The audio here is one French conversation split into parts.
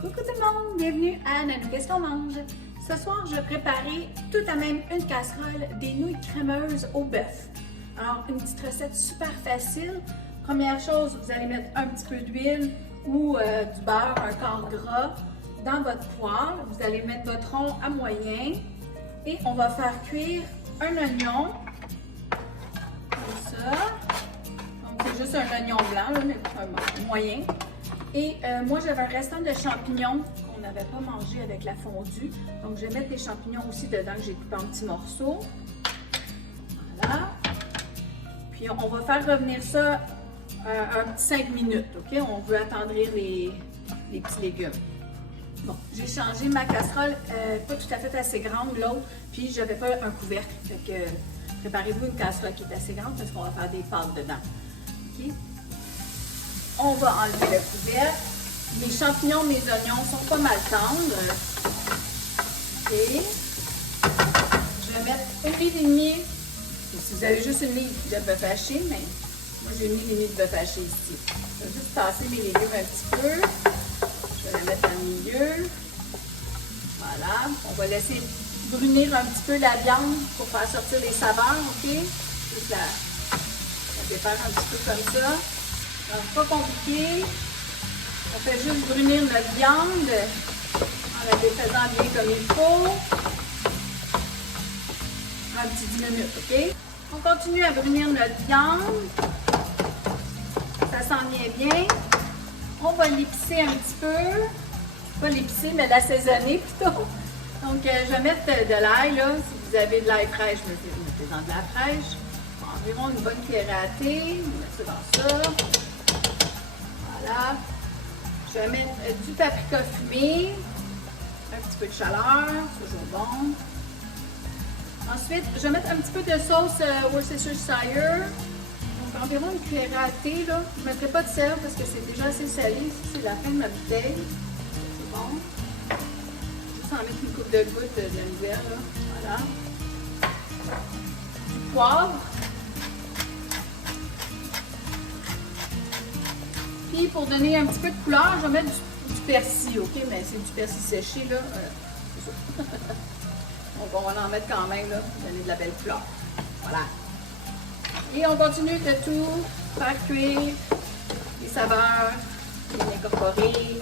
Coucou tout le monde, bienvenue à Nanou Qu'est-ce qu'on mange? Ce soir, je vais préparer tout à même une casserole des nouilles crémeuses au bœuf. Alors, une petite recette super facile. Première chose, vous allez mettre un petit peu d'huile ou du beurre, un quart gras dans votre poêle. Vous allez mettre votre rond à moyen et on va faire cuire un oignon comme ça. Donc, c'est juste un oignon blanc, là, mais un moyen. Et moi, j'avais un restant de champignons qu'on n'avait pas mangé avec la fondue. Donc, je vais mettre des champignons aussi dedans que j'ai coupé en petits morceaux. Voilà. Puis, on va faire revenir ça un petit 5 minutes, OK? On veut attendrir les petits légumes. Bon, j'ai changé ma casserole, pas tout à fait assez grande, l'autre. Puis, je n'avais pas un couvercle. Fait que préparez-vous une casserole qui est assez grande parce qu'on va faire des pâtes dedans. OK? On va enlever le couvercle. Mes champignons, mes oignons sont pas mal tendres. Et je vais mettre une livre et demie. Si vous avez juste une livre de bœuf haché, mais moi j'ai une livre et demie de bœuf haché ici. Je vais juste tasser mes légumes un petit peu. Je vais la mettre dans le milieu. Voilà. On va laisser brunir un petit peu la viande pour faire sortir les saveurs, OK? Juste la défaire un petit peu comme ça. Donc, pas compliqué. On fait juste brunir notre viande en la défaisant bien comme il faut. Un petit 10 minutes, OK? On continue à brunir notre viande. Ça s'en vient bien. On va l'épicer un petit peu. Pas l'épicer, mais l'assaisonner plutôt. Donc, je vais mettre de l'ail, là. Si vous avez de l'ail fraîche, mettez-en de l'ail fraîche. Environ une bonne cuillère à thé. On va mettre ça dans ça. Voilà. Je vais mettre du paprika fumé, un petit peu de chaleur, toujours bon. Ensuite, je vais mettre un petit peu de sauce Worcestershire, donc environ une cuillère à thé. Là. Je ne mettrai pas de sel parce que c'est déjà assez salé. Ici, c'est la fin de ma bouteille. C'est bon. Juste en mettre une coupe de gouttes de la nouvelle. Là. Voilà. Du poivre. Puis pour donner un petit peu de couleur, je vais mettre du persil, OK? Mais c'est du persil séché, là. Donc on va en mettre quand même, là, pour donner de la belle couleur. Voilà. Et on continue de tout faire cuire, les saveurs, les incorporer.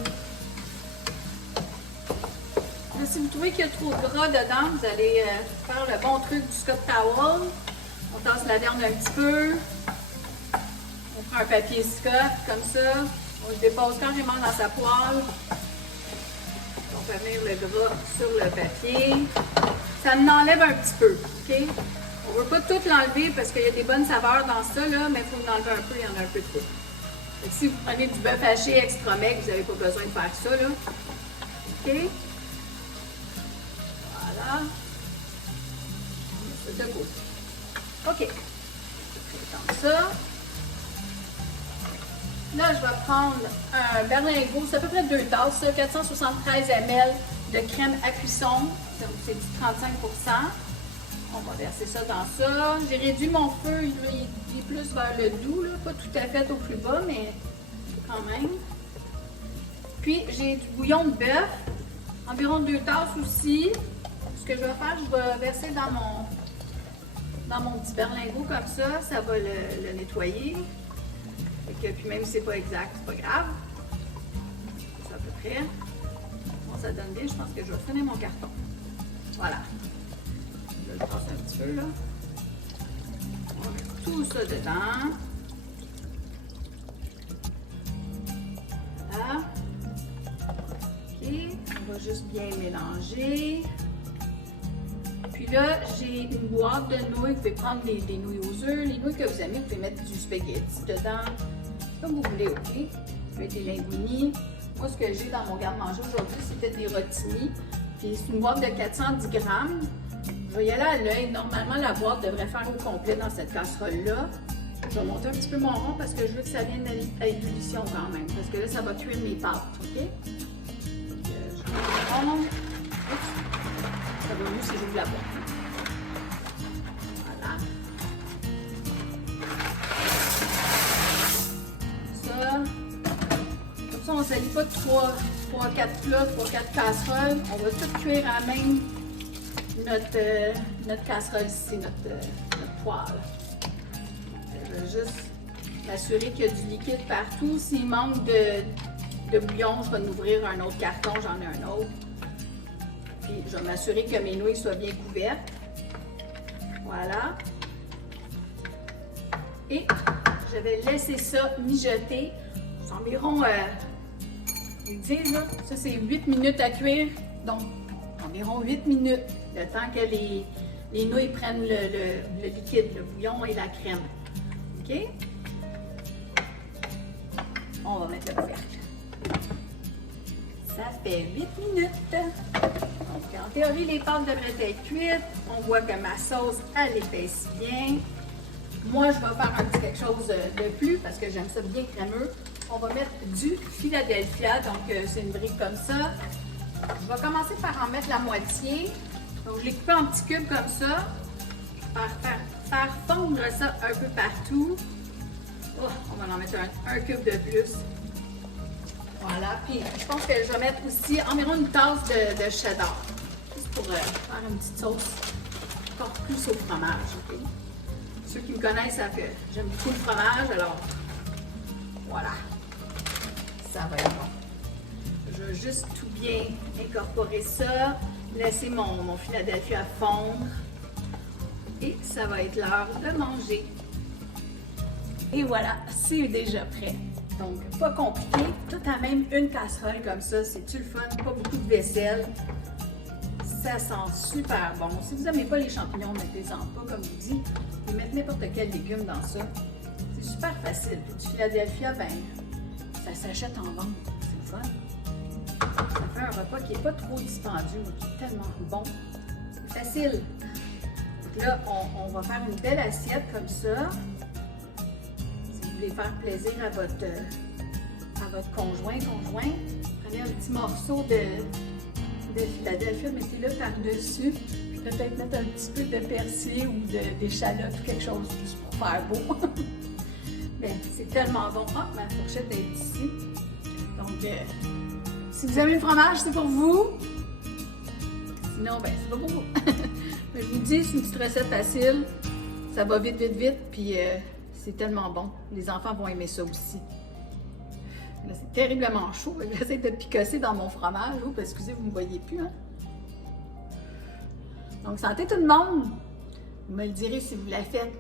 Là, si vous trouvez qu'il y a trop de gras dedans, vous allez faire le bon truc du Scott Towel. On tasse la viande un petit peu. On prend un papier Scott, comme ça. On le dépose carrément dans sa poêle. On fait venir le gras sur le papier. Ça en enlève un petit peu, OK? On ne veut pas tout l'enlever parce qu'il y a des bonnes saveurs dans ça, là, mais il faut l'enlever un peu, il y en a un peu trop. Donc, si vous prenez du bœuf haché extra maigre, vous n'avez pas besoin de faire ça, là. OK? Voilà. On met ça de côté. OK. Comme ça. Là, je vais prendre un berlingot, c'est à peu près 2 tasses, 473 ml de crème à cuisson, c'est du 35 %. On va verser ça dans ça. J'ai réduit mon feu, il est plus vers le doux, là, pas tout à fait au plus bas, mais quand même. Puis, j'ai du bouillon de bœuf, environ 2 tasses aussi. Ce que je vais faire, je vais verser dans mon petit berlingot comme ça va le nettoyer. Et puis même si c'est pas exact, c'est pas grave. C'est à peu près. Bon, ça donne bien, je pense que je vais finir mon carton. Voilà. Je le passe un petit peu là. On va mettre tout ça dedans. Voilà. OK. On va juste bien mélanger. Puis là, j'ai une boîte de nouilles. Vous pouvez prendre des nouilles aux œufs. Les nouilles que vous aimez, vous pouvez mettre du spaghetti dedans. Comme vous voulez, OK? Vous pouvez des linguini. Moi, ce que j'ai dans mon garde-manger aujourd'hui, c'était des rotini. Puis c'est une boîte de 410 grammes. Je vais y aller à l'œil. Normalement, la boîte devrait faire au complet dans cette casserole-là. Je vais monter un petit peu mon rond parce que je veux que ça vienne à ébullition quand même. Parce que là, ça va cuire mes pâtes, OK? Donc, je mets mon rond. Ça va mieux si j'ouvre la boîte. Voilà. Ça. ça, on ne salit pas 3-4 plats, 3-4 casseroles. On va tout cuire à même notre casserole ici, notre poêle. Je vais juste m'assurer qu'il y a du liquide partout. S'il manque de bouillon, je vais en ouvrir un autre carton, j'en ai un autre. Puis je vais m'assurer que mes nouilles soient bien couvertes. Voilà. Et je vais laisser ça mijoter. C'est environ, ils disent là, ça c'est 8 minutes à cuire. Donc, environ 8 minutes, le temps que les nouilles prennent le liquide, le bouillon et la crème. OK? On va mettre le couvercle. Ça fait 8 minutes. Donc, en théorie, les pâtes devraient être cuites. On voit que ma sauce, elle épaissit bien. Moi, je vais faire un petit quelque chose de plus parce que j'aime ça bien crémeux. On va mettre du Philadelphia, donc c'est une brique comme ça. Je vais commencer par en mettre la moitié. Donc, je l'ai coupé en petits cubes comme ça. Faire fondre ça un peu partout. Oh, on va en mettre un cube de plus. Voilà. Puis, je pense que je vais mettre aussi environ une tasse de cheddar. Juste pour faire une petite sauce encore plus au fromage. Okay? Ceux qui me connaissent savent que j'aime beaucoup le fromage, alors voilà. Ça va être bon. Je vais juste tout bien incorporer ça, laisser mon Philadelphia fondre et ça va être l'heure de manger. Et voilà, c'est déjà prêt. Donc, pas compliqué, tout à même une casserole comme ça, c'est-tu le fun, pas beaucoup de vaisselle. Ça sent super bon. Si vous n'aimez pas les champignons, mettez-en pas, comme je vous dis. Vous mettez n'importe quel légume dans ça. C'est super facile. Puis du Philadelphia, ben, ça s'achète en vente. C'est le fun. Ça fait un repas qui n'est pas trop dispendieux, mais qui est tellement bon. C'est facile. Donc là, on va faire une belle assiette comme ça. Si vous voulez faire plaisir à votre conjoint, prenez un petit morceau de Philadelphia, mettez-le par-dessus. Peut-être mettre un petit peu de persil ou d'échalote ou quelque chose juste pour faire beau. Mais c'est tellement bon. Ah, ma fourchette est ici. Donc, si vous aimez le fromage, c'est pour vous. Sinon, ben, c'est pas pour vous. Mais je vous dis, c'est une petite recette facile. Ça va vite, puis c'est tellement bon. Les enfants vont aimer ça aussi. Là, c'est terriblement chaud. J'essaie de picosser dans mon fromage. Oh, excusez, vous ne me voyez plus, hein? Donc, santé tout le monde! Vous me le direz si vous la faites.